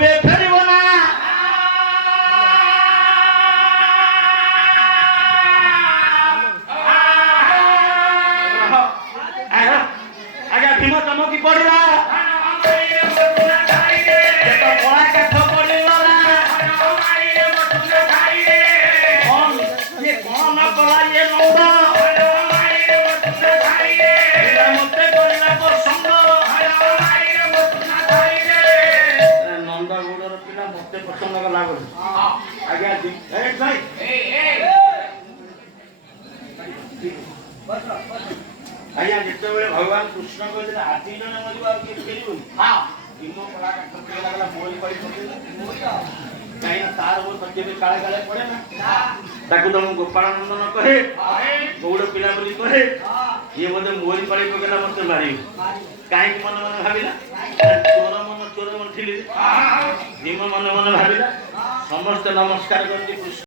केबे फेरिबो ना आगे भीम चमकी पड़िला आज्ञा जिते भगवान कृष्ण कहते आज जन मर फेर भीम पड़ा मोरी पड़ी कहीं तार केवे काले काले पड़े ना ताकू तो गोपालानंदन कहे गौड़ पिला बोली कहे ये बोधे मोरी पड़ी पकेला मत मार कहीं मन मन भाविला चोर मन थी भीम मन मन भाविला समस्त नमस्कार करती कृष्ण